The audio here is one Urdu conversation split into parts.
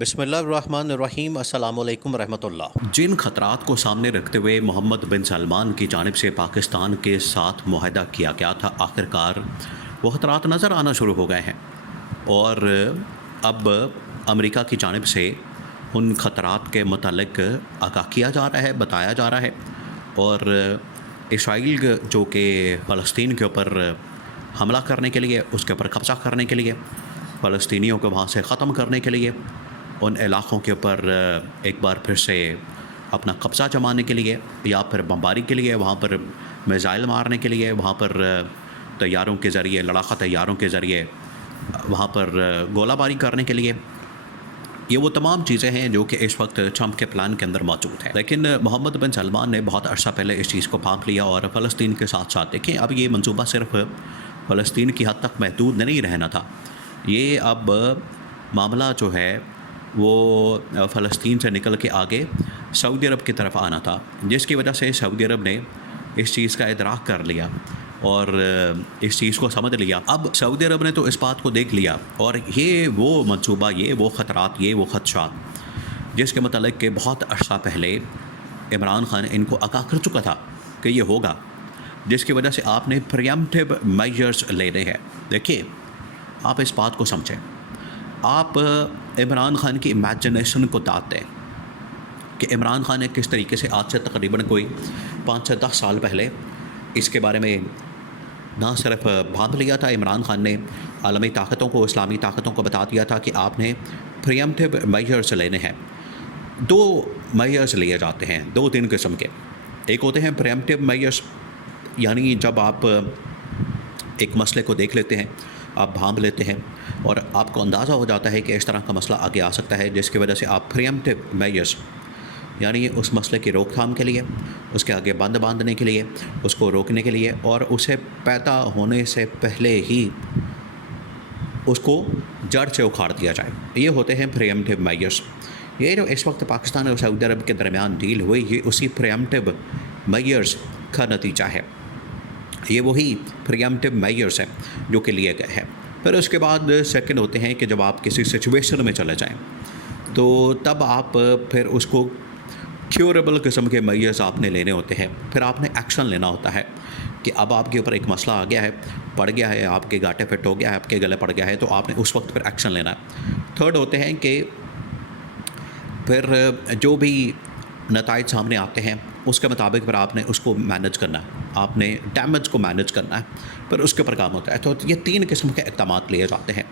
بسم اللہ الرحمن الرحیم۔ السلام علیکم ورحمۃ اللہ۔ جن خطرات کو سامنے رکھتے ہوئے محمد بن سلمان کی جانب سے پاکستان کے ساتھ معاہدہ کیا گیا تھا، آخرکار وہ خطرات نظر آنا شروع ہو گئے ہیں اور اب امریکہ کی جانب سے ان خطرات کے متعلق آگاہ کیا جا رہا ہے، بتایا جا رہا ہے، اور اسرائیل جو کہ فلسطین کے اوپر حملہ کرنے کے لیے، اس کے اوپر قبضہ کرنے کے لیے، فلسطینیوں کو وہاں سے ختم کرنے کے لیے، ان علاقوں کے اوپر ایک بار پھر سے اپنا قبضہ جمانے کے لیے یا پھر بمباری کے لیے، وہاں پر میزائل مارنے کے لیے، وہاں پر طیاروں کے ذریعے، لڑاکا طیاروں کے ذریعے وہاں پر گولہ باری کرنے کے لیے، یہ وہ تمام چیزیں ہیں جو کہ اس وقت ٹرمپ کے پلان کے اندر موجود ہیں۔ لیکن محمد بن سلمان نے بہت عرصہ پہلے اس چیز کو بھانپ لیا اور فلسطین کے ساتھ ساتھ دیکھیں، اب یہ منصوبہ صرف فلسطین کی حد تک محدود نہیں رہنا تھا، یہ اب معاملہ جو ہے وہ فلسطین سے نکل کے آگے سعودی عرب کی طرف آنا تھا، جس کی وجہ سے سعودی عرب نے اس چیز کا ادراک کر لیا اور اس چیز کو سمجھ لیا۔ اب سعودی عرب نے تو اس بات کو دیکھ لیا اور یہ وہ منصوبہ، یہ وہ خطرات، یہ وہ خدشات جس کے متعلق کہ بہت عرصہ پہلے عمران خان ان کو آگاہ کر چکا تھا کہ یہ ہوگا، جس کی وجہ سے آپ نے پریمپٹیو میجرز لینے ہیں۔ دیکھیے، آپ اس بات کو سمجھیں، آپ عمران خان کی امیجنیشن کو داد دیں کہ عمران خان نے کس طریقے سے آج سے تقریباً کوئی 5 سے 10 سال پہلے اس کے بارے میں نہ صرف بھانپ لیا تھا، عمران خان نے عالمی طاقتوں کو، اسلامی طاقتوں کو بتا دیا تھا کہ آپ نے پریمپٹیو میجرز لینے ہیں۔ 2 میجرز لیے جاتے ہیں، 2-3 قسم کے۔ ایک ہوتے ہیں پریمپٹیو میجرز، یعنی جب آپ ایک مسئلے کو دیکھ لیتے ہیں، آپ بھانپ لیتے ہیں اور آپ کو اندازہ ہو جاتا ہے کہ اس طرح کا مسئلہ آگے آ سکتا ہے، جس کی وجہ سے آپ پریمپٹیو میجرز، یعنی اس مسئلے کی روک تھام کے لیے، اس کے آگے بند باندھنے کے لیے، اس کو روکنے کے لیے، اور اسے پیدا ہونے سے پہلے ہی اس کو جڑ سے اکھاڑ دیا جائے، یہ ہوتے ہیں پریمپٹیو میجرز۔ یہ جو اس وقت پاکستان اور سعودی عرب کے درمیان ڈیل ہوئی، یہ اسی پریمپٹیو میجرز کا نتیجہ ہے، یہ وہی پریمپٹیو میجرز ہیں جو کہ لیے گئے ہیں۔ پھر اس کے بعد سیکنڈ ہوتے ہیں کہ جب آپ کسی سچویشن میں چلے جائیں تو تب آپ پھر اس کو کیوریبل قسم کے میجرز آپ نے لینے ہوتے ہیں، پھر آپ نے ایکشن لینا ہوتا ہے کہ اب آپ کے اوپر ایک مسئلہ آ گیا ہے، پڑ گیا ہے، آپ کے گاٹے فٹ ہو گیا ہے، آپ کے گلے پڑ گیا ہے، تو آپ نے اس وقت پھر ایکشن لینا ہے۔ تھرڈ ہوتے ہیں کہ پھر جو بھی نتائج سامنے آتے ہیں اس کے مطابق پھر آپ نے اس کو مینج کرنا ہے، آپ نے ڈیمیج کو مینج کرنا ہے، پھر اس کے اوپر کام ہوتا ہے۔ تو یہ 3 قسم کے اقدامات لیے جاتے ہیں،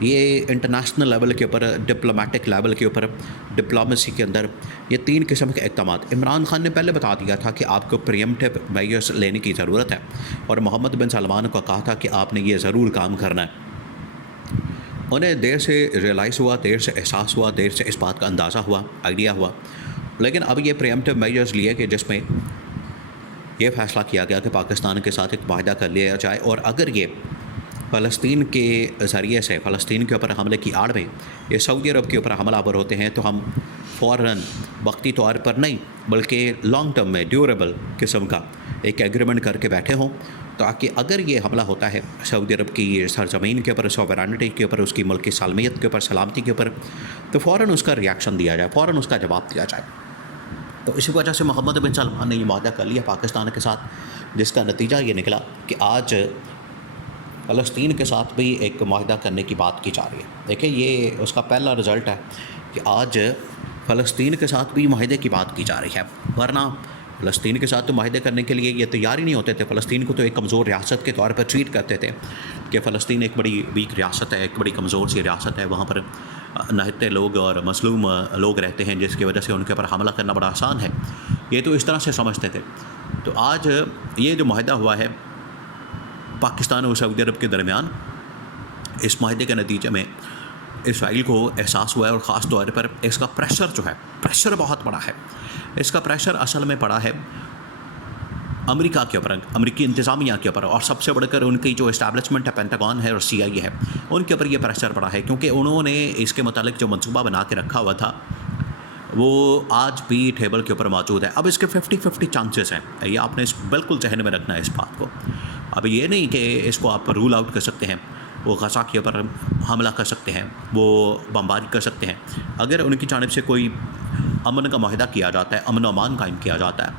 یہ انٹرنیشنل لیول کے اوپر، ڈپلومیٹک لیول کے اوپر، ڈپلومیسی کے اندر یہ 3 قسم کے اقدامات۔ عمران خان نے پہلے بتا دیا تھا کہ آپ کو پریمپٹیو میجرز لینے کی ضرورت ہے اور محمد بن سلمان کو کہا تھا کہ آپ نے یہ ضرور کام کرنا ہے۔ انہیں دیر سے ریئلائز ہوا، دیر سے احساس ہوا، دیر سے اس بات کا اندازہ ہوا، آئیڈیا ہوا، لیکن اب یہ پریمپٹیو میجرز لیے کہ جس میں یہ فیصلہ کیا گیا کہ پاکستان کے ساتھ ایک معاہدہ کر لیا جائے، اور اگر یہ فلسطین کے ذریعے سے فلسطین کے اوپر حملے کی آڑ میں یہ سعودی عرب کے اوپر حملہ آور ہوتے ہیں تو ہم فوراً وقتی طور پر نہیں بلکہ لانگ ٹرم میں ڈیوریبل قسم کا ایک ایگریمنٹ کر کے بیٹھے ہوں، تاکہ اگر یہ حملہ ہوتا ہے سعودی عرب کی سرزمین کے اوپر، سوورینٹی کے اوپر، اس کی ملکی سالمیت کے اوپر، سلامتی کے اوپر، تو فوراً اس کا ریاکشن دیا جائے، فوراً اس کا جواب دیا جائے۔ تو اسی وجہ سے محمد بن سلمان نے یہ معاہدہ کر لیا پاکستان کے ساتھ، جس کا نتیجہ یہ نکلا کہ آج فلسطین کے ساتھ بھی ایک معاہدہ کرنے کی بات کی جا رہی ہے۔ دیکھیں، یہ اس کا پہلا رزلٹ ہے کہ آج فلسطین کے ساتھ بھی معاہدے کی بات کی جا رہی ہے، ورنہ فلسطین کے ساتھ تو معاہدے کرنے کے لیے یہ تیار ہی نہیں ہوتے تھے۔ فلسطین کو تو ایک کمزور ریاست کے طور پر ٹریٹ کرتے تھے کہ فلسطین ایک بڑی ویک ریاست ہے، ایک بڑی کمزور سی ریاست ہے، وہاں پر نہتے لوگ اور مظلوم لوگ رہتے ہیں، جس کی وجہ سے ان کے اوپر حملہ کرنا بڑا آسان ہے، یہ تو اس طرح سے سمجھتے تھے۔ تو آج یہ جو معاہدہ ہوا ہے پاکستان اور سعودی عرب کے درمیان، اس معاہدے کے نتیجے میں اسرائیل کو احساس ہوا ہے، اور خاص طور پر اس کا پریشر جو ہے، پریشر بہت بڑا ہے۔ اس کا پریشر اصل میں پڑا ہے امریکہ کے اوپر، امریکی انتظامیہ کے اوپر، اور سب سے بڑھ کر ان کی جو اسٹیبلشمنٹ ہے، پینٹاگون ہے اور CIA ہے، ان کے اوپر یہ پریشر پڑا ہے، کیونکہ انہوں نے اس کے متعلق جو منصوبہ بنا کے رکھا ہوا تھا وہ آج بھی ٹیبل کے اوپر موجود ہے۔ اب اس کے 50-50 چانسز ہیں، یہ آپ نے بالکل ذہن میں رکھنا ہے اس بات کو۔ اب یہ نہیں کہ اس کو آپ رول آؤٹ کر سکتے ہیں، وہ غزہ کے اوپر حملہ کر سکتے ہیں، وہ بمباری کر سکتے ہیں۔ اگر ان کی جانب سے کوئی امن کا معاہدہ کیا جاتا ہے، امن و امان قائم کیا جاتا ہے،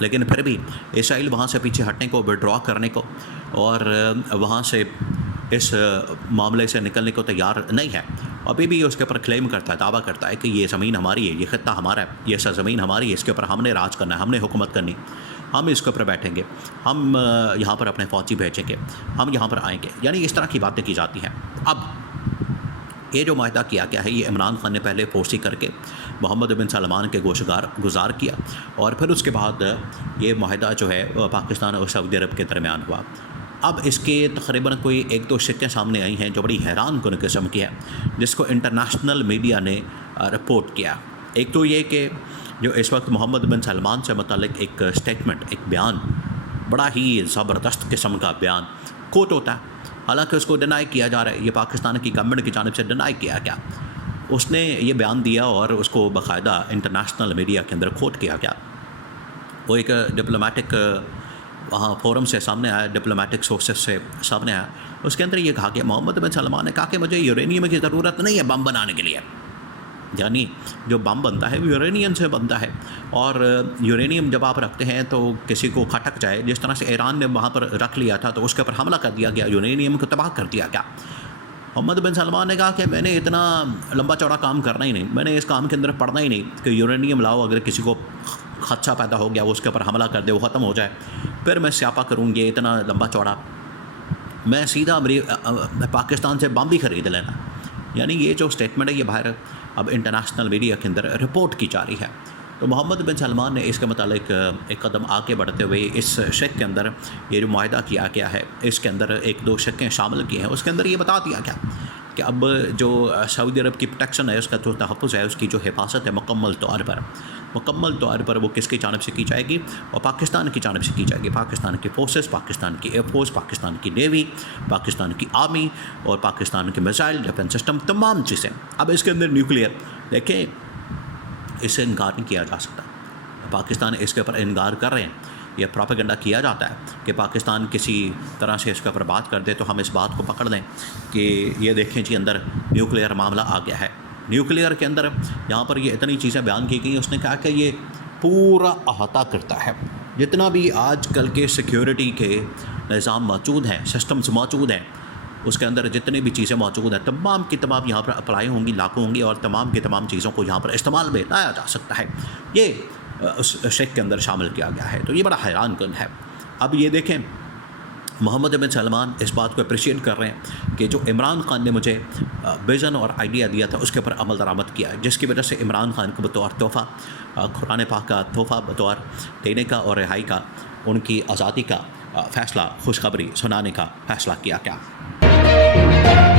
لیکن پھر بھی اسرائیل وہاں سے پیچھے ہٹنے کو، وڈرا کرنے کو اور وہاں سے اس معاملے سے نکلنے کو تیار نہیں ہے، ابھی بھی اس کے اوپر کلیم کرتا ہے، دعویٰ کرتا ہے کہ یہ زمین ہماری ہے، یہ خطہ ہمارا ہے، یہ سرزمین ہماری ہے، اس کے اوپر ہم نے راج کرنا ہے، ہم نے حکومت کرنی، ہم اس کے اوپر بیٹھیں گے، ہم یہاں پر اپنے فوجی بھیجیں گے، ہم یہاں پر آئیں گے، یعنی اس طرح کی باتیں کی جاتی ہیں۔ اب یہ جو معاہدہ کیا گیا ہے، یہ عمران خان نے پہلے پھوسی کر کے محمد بن سلمان کے گزار کیا، اور پھر اس کے بعد یہ معاہدہ جو ہے پاکستان اور سعودی عرب کے درمیان ہوا۔ اب اس کے تقریباً کوئی 1-2 شکیں سامنے آئی ہیں جو بڑی حیران کن قسم کی ہے، جس کو انٹرنیشنل میڈیا نے رپورٹ کیا۔ ایک تو یہ کہ جو اس وقت محمد بن سلمان سے متعلق ایک سٹیٹمنٹ، ایک بیان، بڑا ہی زبردست قسم کا بیان کوٹ ہوتا ہے، حالانکہ اس کو ڈینائی کیا جا رہا ہے، یہ پاکستان کی گورنمنٹ کی جانب سے ڈینائی کیا گیا۔ اس نے یہ بیان دیا اور اس کو باقاعدہ انٹرنیشنل میڈیا کے اندر کوٹ کیا گیا۔ وہ ایک ڈپلومیٹک وہاں فورم سے سامنے آیا، ڈپلومیٹک سورسز سے سامنے آیا، اس کے اندر یہ کہا کہ محمد بن سلمان نے کہا کہ مجھے یورینیم کی ضرورت نہیں ہے بم بنانے کے لیے، یعنی جو بم بنتا ہے وہ یورینیم سے بنتا ہے، اور یورینیم جب آپ رکھتے ہیں تو کسی کو کھٹک جائے، جس طرح سے ایران نے وہاں پر رکھ لیا تھا تو اس کے اوپر حملہ کر دیا گیا، یورینیم کو تباہ کر دیا گیا۔ محمد بن سلمان نے کہا کہ میں نے اتنا لمبا چوڑا کام کرنا ہی نہیں، میں نے اس کام کے اندر پڑھنا ہی نہیں کہ یورینیم لاؤ، اگر کسی کو خدشہ پیدا ہو گیا وہ اس کے اوپر حملہ کر دے، وہ ختم ہو جائے، پھر میں سیاپا کروں گی اتنا لمبا چوڑا، میں سیدھا پاکستان سے بم بھی خرید لینا۔ یعنی یہ جو سٹیٹمنٹ ہے یہ باہر اب انٹرنیشنل میڈیا کے اندر رپورٹ کی جا رہی ہے۔ تو محمد بن سلمان نے اس کے متعلق ایک قدم آگے بڑھتے ہوئے اس شک کے اندر یہ جو معاہدہ کیا گیا ہے اس کے اندر 1-2 شکیں شامل کی ہیں، اس کے اندر یہ بتا دیا گیا کہ اب جو سعودی عرب کی پروٹیکشن ہے، اس کا جو تحفظ ہے، اس کی جو حفاظت ہے مکمل طور پر وہ کس کی جانب سے کی جائے گی، اور پاکستان کی جانب سے کی جائے گی۔ پاکستان کی فورسز، پاکستان کی ایئر فورس، پاکستان کی نیوی، پاکستان کی آرمی اور پاکستان کے میزائل ڈیفنس سسٹم، تمام چیزیں۔ اب اس کے اندر نیوکلیئر، دیکھیں اس سے انکار نہیں کیا جا سکتا، پاکستان اس کے اوپر انکار کر رہے ہیں، یہ پروپیگنڈا کیا جاتا ہے کہ پاکستان کسی طرح سے اس کے اوپر بات کر دے تو ہم اس بات کو پکڑ لیں کہ یہ دیکھیں جی اندر نیوکلیئر معاملہ آ گیا ہے۔ نیوکلیئر کے اندر یہاں پر یہ اتنی چیزیں بیان کی گئی، اس نے کہا کہ یہ پورا احاطہ کرتا ہے، جتنا بھی آج کل کے سیکیورٹی کے نظام موجود ہیں، سسٹمز موجود ہیں، اس کے اندر جتنی بھی چیزیں موجود ہیں تمام کی تمام یہاں پر اپلائی ہوں گی، لاگو ہوں گی، اور تمام کی تمام چیزوں کو یہاں پر استعمال میں لایا جا سکتا ہے۔ یہ اس شک کے اندر شامل کیا گیا ہے، تو یہ بڑا حیران کن ہے۔ اب یہ دیکھیں محمد بن سلمان اس بات کو اپریشیٹ کر رہے ہیں کہ جو عمران خان نے مجھے ویژن اور آئیڈیا دیا تھا اس کے اوپر عمل درآمد کیا، جس کی وجہ سے عمران خان کو بطور تحفہ قرآن پاک کا تحفہ بطور دینے کا اور رہائی کا، ان کی آزادی کا فیصلہ، خوشخبری سنانے کا فیصلہ کیا گیا۔